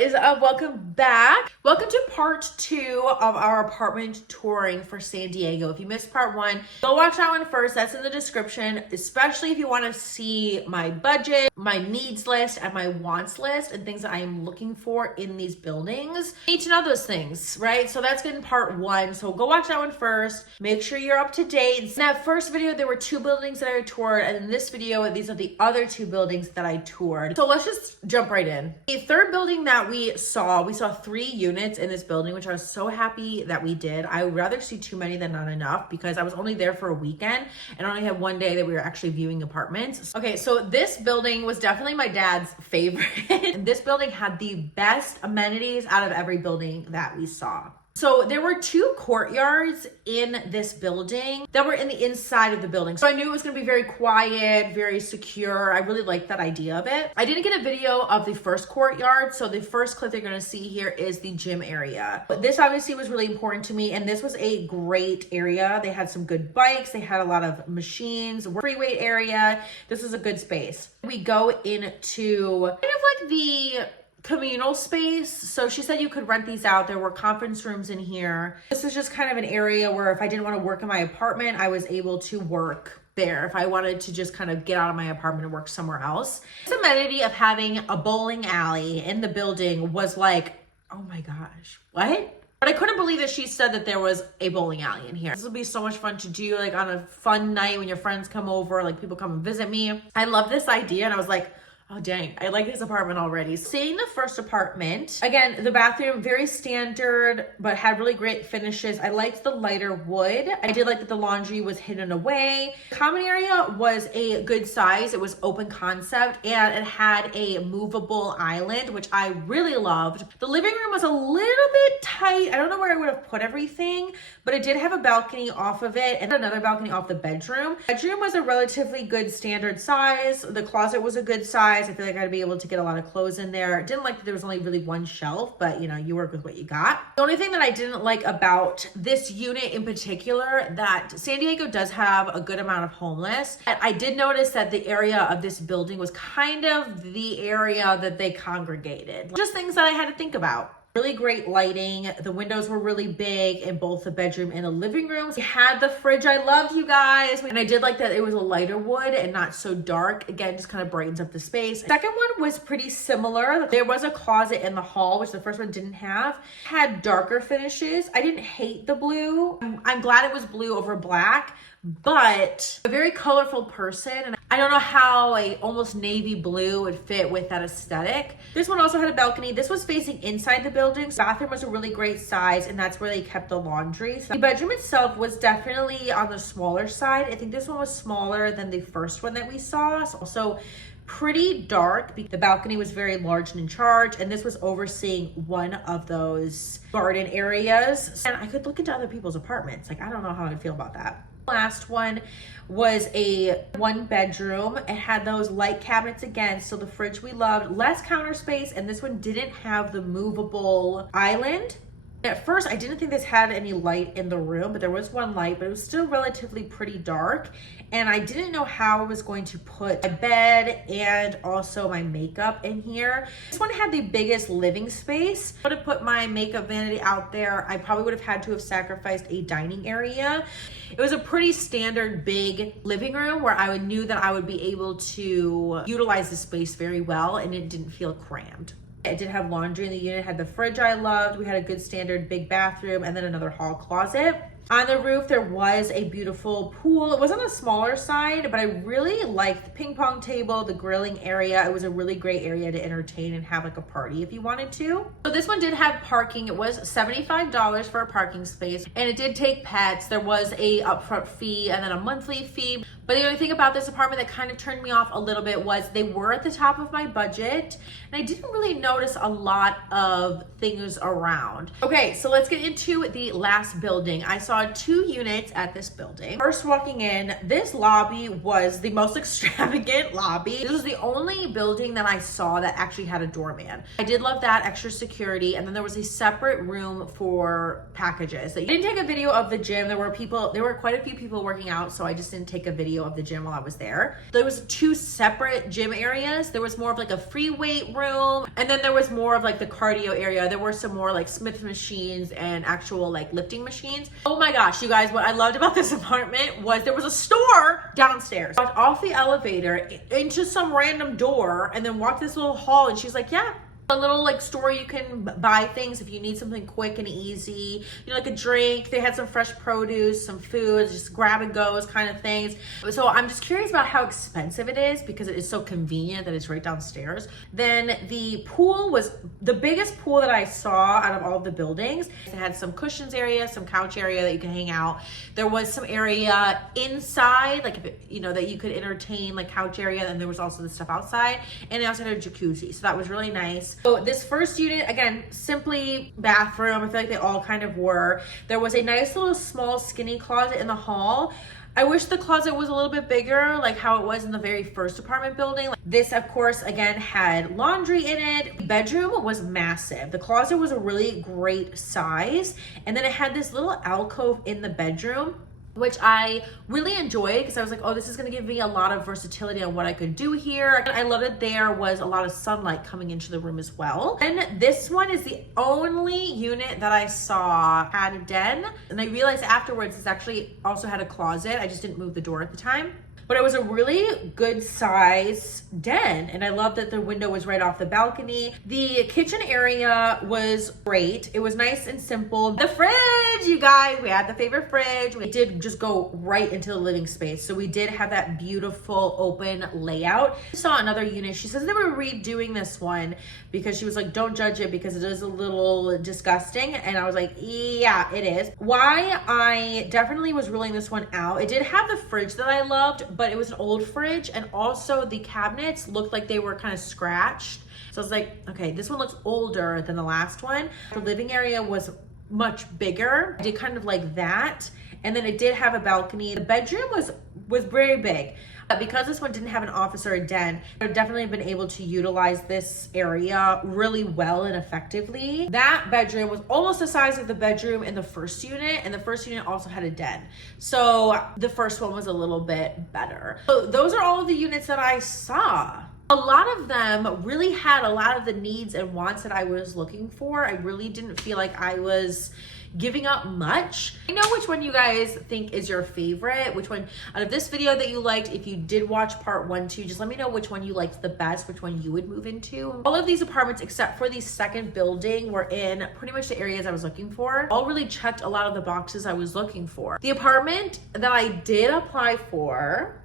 What is up? Welcome back. Welcome to part 2 of our apartment touring for San Diego. If you missed part 1, go watch that one first. That's in the description, especially if you want to see my budget, my needs list, and my wants list, and things that I am looking for in these buildings. You need to know those things, right? So that's in part 1. So go watch that one first. Make sure you're up to date. In that first video, there were 2 buildings that I toured, and in this video, these are the other 2 buildings that I toured. So let's just jump right in. The third building that we saw 3 units in this building, which I was so happy that we did. I would rather see too many than not enough because I was only there for a weekend and I only had one day that we were actually viewing apartments. Okay, so this building was definitely my dad's favorite. And this building had the best amenities out of every building that we saw. So there were 2 courtyards in this building that were in the inside of the building. So I knew it was going to be very quiet, very secure. I really liked that idea of it. I didn't get a video of the first courtyard. So the first clip they're going to see here is the gym area. But this obviously was really important to me. And this was a great area. They had some good bikes. They had a lot of machines, free weight area. This was a good space. We go into kind of like the communal space. So she said you could rent these out. There were conference rooms in here. This is just kind of an area where if I didn't want to work in my apartment, I was able to work there if I wanted to just kind of get out of my apartment and work somewhere else. This amenity of having a bowling alley in the building was like, oh my gosh, what? But I couldn't believe that she said that there was a bowling alley in here. This will be so much fun to do like on a fun night when your friends come over, like people come and visit me. I love this idea. And I was like, oh dang, I like this apartment already. Seeing the first apartment, again, the bathroom, very standard, but had really great finishes. I liked the lighter wood. I did like that the laundry was hidden away. The common area was a good size. It was open concept and it had a movable island, which I really loved. The living room was a little bit tight. I don't know where I would have put everything, but it did have a balcony off of it and another balcony off the bedroom. Bedroom was a relatively good standard size. The closet was a good size. I feel like I'd be able to get a lot of clothes in there. Didn't like that there was only really one shelf, but you know, you work with what you got. The only thing that I didn't like about this unit in particular, that San Diego does have a good amount of homeless. I did notice that the area of this building was kind of the area that they congregated. Just things that I had to think about. Really great lighting. The windows were really big in both the bedroom and the living rooms. We had the fridge. I loved, you guys. And I did like that it was a lighter wood and not so dark. Again, just kind of brightens up the space. Second one was pretty similar. There was a closet in the hall, which the first one didn't have. Had darker finishes. I didn't hate the blue. I'm glad it was blue over black, but a very colorful person. And I don't know how a almost navy blue would fit with that aesthetic. This one also had a balcony. This was facing inside the building. So the bathroom was a really great size and that's where they kept the laundry. So the bedroom itself was definitely on the smaller side. I think this one was smaller than the first one that we saw. So also pretty dark. The balcony was very large and in charge, and this was overseeing one of those garden areas. And I could look into other people's apartments. Like, I don't know how I'd feel about that. Last one was a 1-bedroom. It had those light cabinets again, so the fridge we loved, less counter space, and this one didn't have the movable island. At first, I didn't think this had any light in the room, but there was one light, but it was still relatively pretty dark. And I didn't know how I was going to put my bed and also my makeup in here. This one had the biggest living space. I would have put my makeup vanity out there. I probably would have had to have sacrificed a dining area. It was a pretty standard big living room where I knew that I would be able to utilize the space very well and it didn't feel crammed. It did have laundry in the unit, had the fridge I loved. We had a good standard big bathroom and then another hall closet. On the roof, there was a beautiful pool. It was on the smaller side, but I really liked the ping pong table, the grilling area. It was a really great area to entertain and have like a party if you wanted to. So this one did have parking. It was $75 for a parking space and it did take pets. There was a upfront fee and then a monthly fee. But the only thing about this apartment that kind of turned me off a little bit was they were at the top of my budget and I didn't really notice a lot of things around. Okay, so let's get into the last building. I saw saw 2 units at this building. First walking in, this lobby was the most extravagant lobby. This was the only building that I saw that actually had a doorman. I did love that extra security. And then there was a separate room for packages. I didn't take a video of the gym. There were quite a few people working out, so I just didn't take a video of the gym while I was there. There was 2 separate gym areas. There was more of like a free weight room, and then there was more of like the cardio area. There were some more like Smith machines and actual like lifting machines. Oh my gosh, you guys, what I loved about this apartment was there was a store downstairs. I walked off the elevator into some random door and then walked this little hall, and she's like, yeah, a little like store you can buy things if you need something quick and easy, you know, like a drink. They had some fresh produce, some food, just grab and goes kind of things. So I'm just curious about how expensive it is because it is so convenient that it's right downstairs. Then the pool was the biggest pool that I saw out of all of the buildings. It had some cushions area, some couch area that you can hang out. There was some area inside, like, if it, you know, that you could entertain, like couch area, and there was also the stuff outside, and they also had a jacuzzi. So that was really nice. So this first unit, again, simply bathroom. I feel like they all kind of were. There was a nice little small skinny closet in the hall. I wish the closet was a little bit bigger, like how it was in the very first apartment building. This, of course, again, had laundry in it. The bedroom was massive. The closet was a really great size. And then it had this little alcove in the bedroom, which I really enjoyed because I was like, oh, this is going to give me a lot of versatility on what I could do here. And I love that there was a lot of sunlight coming into the room as well. And this one is the only unit that I saw had a den. And I realized afterwards this actually also had a closet. I just didn't move the door at the time. But it was a really good size den, and I love that the window was right off the balcony. The kitchen area was great. It was nice and simple. The fridge, you guys, we had the favorite fridge. We did just go right into the living space. So we did have that beautiful open layout. I saw another unit. She says they were redoing this one because she was like, don't judge it because it is a little disgusting. And I was like, yeah, it is. Why I definitely was ruling this one out. It did have the fridge that I loved, but it was an old fridge, and also the cabinets looked like they were kind of scratched. So I was like, okay, this one looks older than the last one. The living area was much bigger. I did kind of like that. And then it did have a balcony. The bedroom was very big. But because this one didn't have an office or a den, I would definitely have been able to utilize this area really well and effectively. That bedroom was almost the size of the bedroom in the first unit, and the first unit also had a den. So the first one was a little bit better. So those are all of the units that I saw. A lot of them really had a lot of the needs and wants that I was looking for. I really didn't feel like I was giving up much. I know which one you guys think is your favorite, which one out of this video that you liked. If you did watch part 1, 2, just let me know which one you liked the best, which one you would move into. All of these apartments, except for the second building, were in pretty much the areas I was looking for. All really checked a lot of the boxes I was looking for. The apartment that I did apply for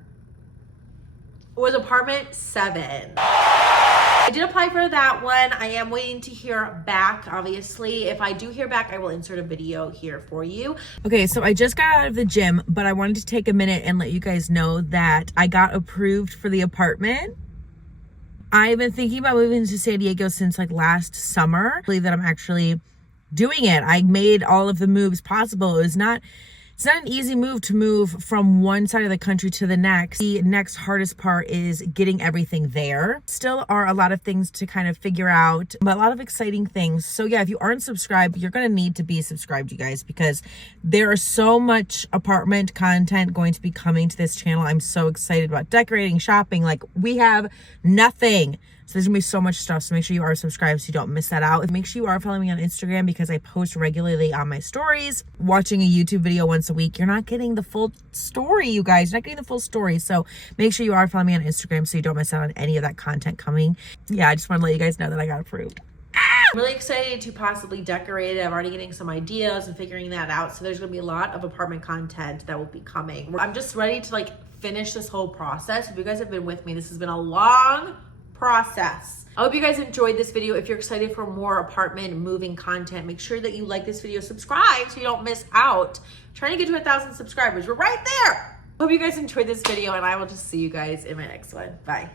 was apartment 7. I did apply for that one. I am waiting to hear back, obviously. If I do hear back, I will insert a video here for you. Okay, so I just got out of the gym, but I wanted to take a minute and let you guys know that I got approved for the apartment. I've been thinking about moving to San Diego since like last summer. I believe that I'm actually doing it. I made all of the moves possible. It's not an easy move to move from one side of the country to the next. The next hardest part is getting everything there. Still are a lot of things to kind of figure out, but a lot of exciting things. So yeah, if you aren't subscribed, you're going to need to be subscribed, you guys, because there is so much apartment content going to be coming to this channel. I'm so excited about decorating, shopping. Like, we have nothing. So there's gonna be so much stuff. So make sure you are subscribed so you don't miss that out. Make sure you are following me on Instagram because I post regularly on my stories. Watching a YouTube video once a week, you're not getting the full story, you guys. You're not getting the full story. So make sure you are following me on Instagram so you don't miss out on any of that content coming. Yeah, I just want to let you guys know that I got approved. I'm really excited to possibly decorate it. I'm already getting some ideas and figuring that out. So there's gonna be a lot of apartment content that will be coming. I'm just ready to like finish this whole process. If you guys have been with me, this has been a long process. I hope you guys enjoyed this video. If you're excited for more apartment moving content, make sure that you like this video, subscribe so you don't miss out. I'm trying to get to 1,000 subscribers. We're right there. Hope you guys enjoyed this video, and I will just see you guys in my next one. Bye.